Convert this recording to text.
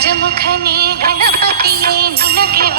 गजमुखने गणपतिये निनके